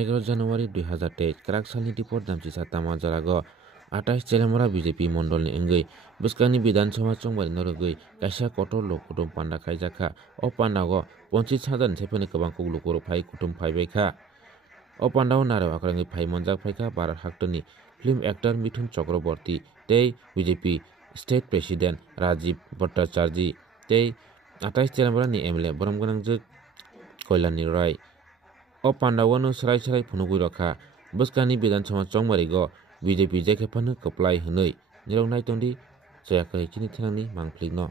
11 January 2023 Kraksalo Dipor Damchi Satama Jarago 28 Teliamura BJP Mondolni Engui bwskang Vidhansabha chongmari norogui kaisa kotor lok kothum panda khaijakha o pandago 50,000 sephani kwbangkok lukro phai kothum phaibekha o pandao naro akrangi phai manjak phaikha Bharat Hakotorni film actor Mithun Chakraborty tei BJP State President Rajiv Bhattacharjee tei 28 Teliamura ni MLA Boromganangjak Koilani Rai o pandawano slai phano rokha bwskang Vidhansabha chongmari go BJP jekhephano koplai hinwi nirok naitondi jayakai chini thinangni mangplikno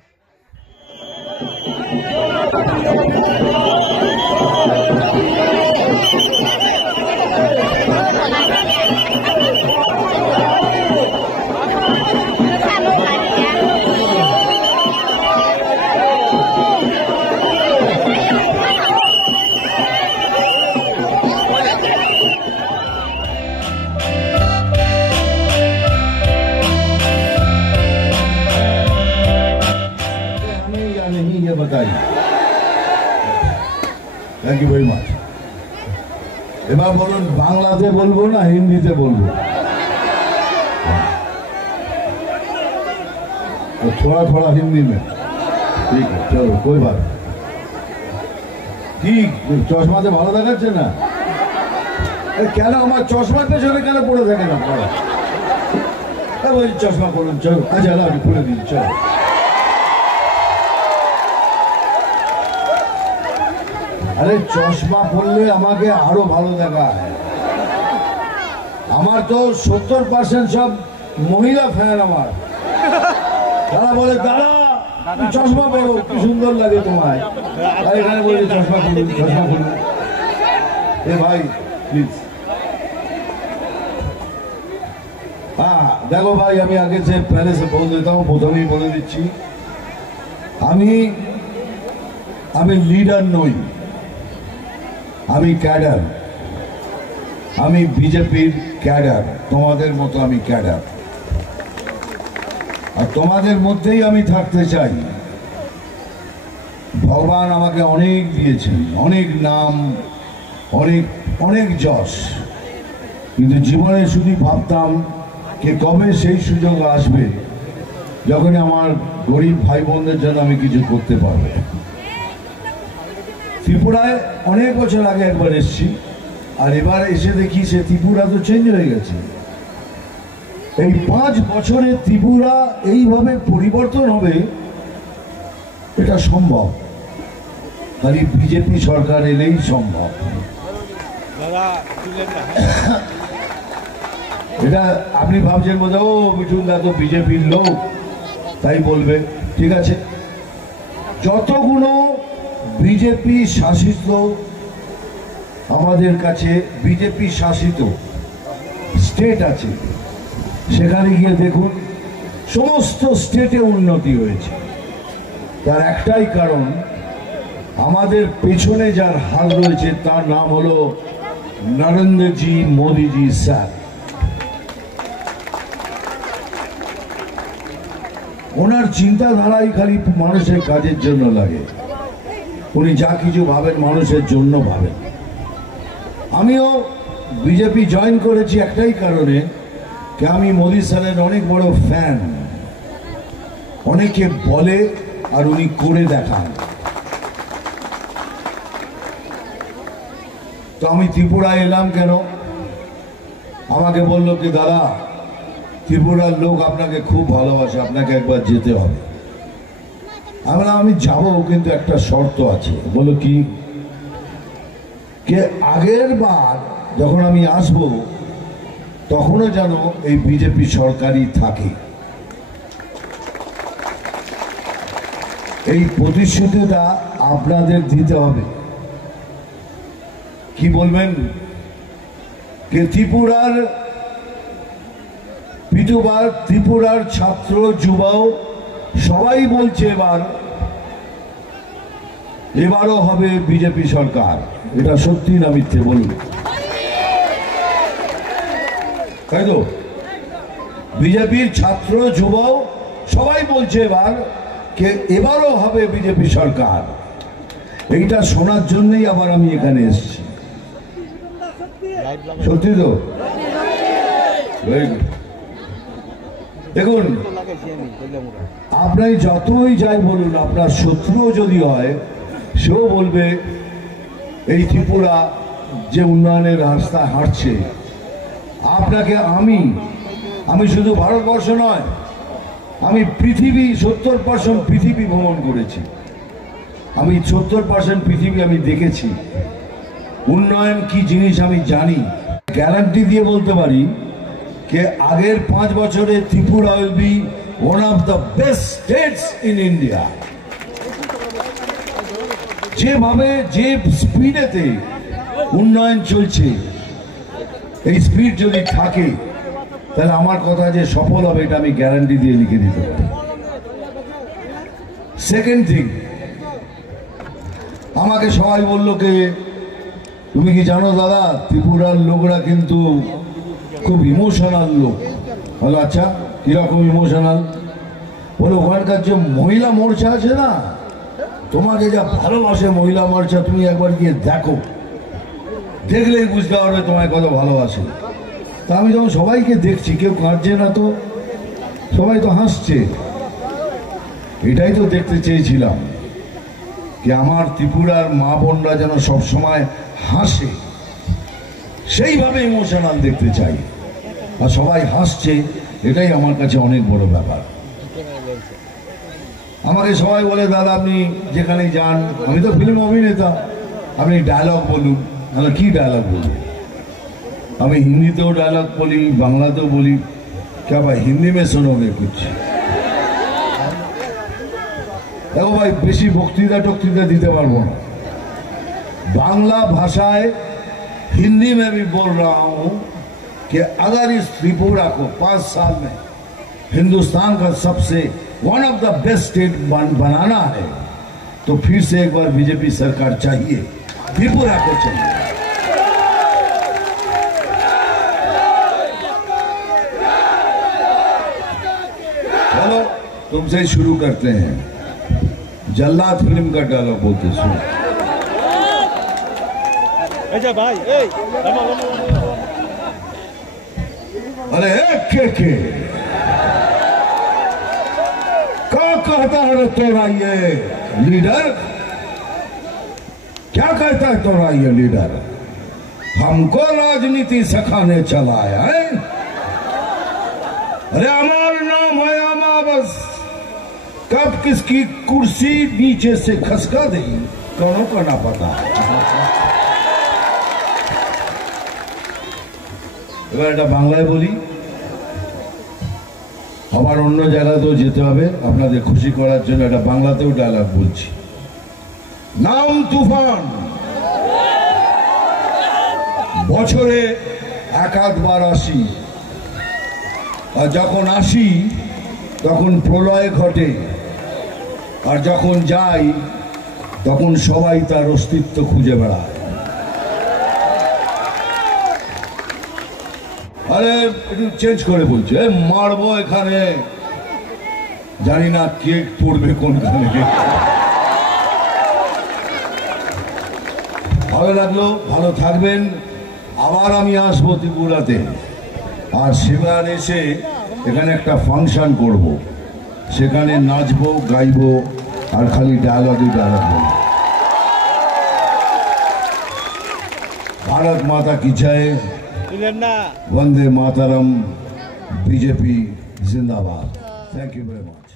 Thank you very much. এবার বলুন বাংলাতে বলবো না হিন্দিতে বলবো तो थोड़ा थोड़ा हिंदी में ठीक है चलो कोई बात ठीक चश्मा से ভালো দেখাচ্ছে না কেন আমার চশমার পেছনে কেন পড়ে থাকে না পড়া ওই চশমা পড়ুন চলো আচ্ছা আমি পড়ে দিই চলো अरे चश्मा पड़ले आरो भालो देखा है तो 70% सब महिला फैन तारा बोले दादा चश्मा पड़ो कि सुंदर लगे तुम्हारे चश्मा खुलूं ए भाई प्लीज हाँ देखो भाई हमें आगे से पहले से बोल देता हूँ प्रथम ही बोले दीची हमें लीडर नई আমি ক্যাডার আমি বিজেপির ক্যাডার তোমাদের মতো আমি ক্যাডার আর তোমাদের মধ্যেই আমি থাকতে চাই ভগবান আমাকে অনেক দিয়েছেন অনেক নাম অনেক অনেক যশ কিন্তু জীবনে শুধু ভাবতাম যে কবে সেই সুযোগ আসবে যখন আমার গরিব ভাই বোনদের জন্য আমি কিছু করতে পারবো ত্রিপুরায় অনেক বছর আগে একবার এসেছি আর এবার এসে দেখি সে ত্রিপুরা তো চেঞ্জ হয়ে গেছে এই 5 বছরে ত্রিপুরা এইভাবে পরিবর্তন হবে এটা সম্ভব খালি বিজেপি সরকার এলেই সম্ভব এটা আপনি ভাবছেন বোধহয় ও মিঠুন দা তো বিজেপির লোক তাই বলবে ঠিক আছে যতগুলো বিজেপি শাসিত আমাদের কাছে বিজেপি শাসিত স্টেট আছে সেখানে গিয়ে দেখুন সমস্ত স্টেটে উন্নতি হয়েছে তার একটাই কারণ আমাদের পেছনে যার হাত রয়েছে তার নাম হলো নরেন্দ্রজি মোদিজি স্যার ওনার চিন্তাধারাই খালি মানুষের কাজের জন্য লাগে উনি যা কিছু ভাবেন মানুষের জন্য ভাবেন আমিও বিজেপি জয়েন করেছি একটাই কারণে যে আমি মোদি স্যারের অনেক বড় ফ্যান অনেকে বলে আর উনি করে দেখান তো আমি ত্রিপুরায় এলাম কেন আমাকে বললো কি দাদা ত্রিপুরার লোক আপনাকে খুব ভালোবাসে আপনাকে একবার যেতে হবে আমি যাব কিন্তু একটা শর্ত আছে বলো কি আগের বার যখন আমি আসব তখনও যেন এই বিজেপি সরকারই থাকে এই প্রতিশ্রুতিটা আপনাদের দিতে হবে কি বলবেন কে ত্রিপুরার ছাত্র যুবাও সবাই বলছে এবারও হবে বিজেপি সরকার এটা সত্যি না মিথ্যে বলুন তাই তো বিজেপির ছাত্র যুবাও সবাই বলছে এবারও হবে বিজেপি সরকার এইটা শোনার জন্যই আবার আমি এখানে এসেছি সত্যি তো? দেখুন, আপনি যতই যাই বলুন, আপনার শত্রুও যদি হয়, সেও বলবে এই ত্রিপুরা যে উন্নয়নের রাস্তায় হাঁটছে, আপনাকে আমি শুধু ভারতবর্ষ নয়, আমি পৃথিবী 70% পৃথিবী ভ্রমণ করেছি। আমি 70% পৃথিবী আমি দেখেছি। উন্নয়ন কি জিনিস আমি জানি। গ্যারান্টি দিয়ে বলতে পারি যে আগের 5 বছরে Tripura will be one of the best states in India. যেভাবে যে স্পিডেতে উন্নয়ন চলছে, এই স্পিড যদি থাকে, তাহলে আমার কথা যে সফল হবে, এটা আমি গ্যারান্টি দিয়ে লিখে দিতে পারি। সেকেন্ড থিং, আমাকে সবাই বললো কে তুমি কি জানো দাদা, ত্রিপুরার লোকরা কিন্তু খুব ইমোশনাল লোক। বলো আচ্ছা, কিরকম ইমোশনাল? বলো ওখানকার যে মহিলা মোর্চা আছে না, তোমাকে যা ভালোবাসে মহিলা মোর্চা, তুমি একবার গিয়ে দেখো, দেখলেই বুঝতে পারবে তোমায় কত ভালোবাসে। তা আমি যখন সবাইকে দেখছি, কেউ কাঁদছে না তো, সবাই তো হাসছে। এটাই তো দেখতে চেয়েছিলাম, যে আমার ত্রিপুরার মা বোনরা যেন সবসময় হাসে, সেইভাবে ইমোশনাল দেখতে চাই। আর সবাই হাসছে, এটাই আমার কাছে অনেক বড় ব্যাপার। আমাকে সবাই বলে দাদা আপনি যেখানে যান, আমি তো ফিল্ম অভিনেতা, আপনি ডায়লগ বলুন। আমি কি ডায়লগ বলুন? আমি হিন্দিতেও ডায়লগ বলি, বাংলাতেও বলি। क्या भाई हिंदी में सुनोगे कुछ? देखो भाई, বেশি বক্তৃতা দিতে পারবো না। बांग्ला भाषाएं हिंदी में भी बोल रहा हूं कि अगर इस त्रिपुरा को 5 साल में हिंदुस्तान का सबसे one of the best state बनाना है, तो फिर से एक बार बीजेपी सरकार चाहिए, त्रिपुरा को चाहिए। चलो तुमसे शुरू करते हैं। जल्लाद फिल्म का डायलॉग बोलते सुनो। अच्छा भाई, अरे के क्या कहता है तोरा ये लीडर? क्या कहता है तोरा ये लीडर? हमको राजनीति सिखाने चला है? अरे हमारा नाम है अमावस, कब किसकी कुर्सी नीचे से खसका दी कौनों का ना पता। এবার এটা বাংলায় বলি, আবার অন্য জায়গাতেও যেতে হবে আপনাদের খুশি করার জন্য। এটা বাংলাতেও ডায়লগ বলছি। নাম তুফান, বছরে 1-2বার আসি, আর যখন আসি তখন প্রলয় ঘটে, আর যখন যাই তখন সবাই তার অস্তিত্ব খুঁজে বেড়ায়। আরে একটু চেঞ্জ করে বলছে, মারবো এখানে, জানি না কে পড়বে কোনখানে। ভালো লাগলো, ভালো থাকবেন। আবার আমি আসবো ত্রিপুরাতে, আর সেবার এসে এখানে একটা ফাংশন করব, সেখানে নাচবো, গাইবো, আর খালি ডায়লগই ডায়লগ বলবো। भारत माता की जय, वंदे मातरम, बीजेपी जिंदाबाद। Thank you very much.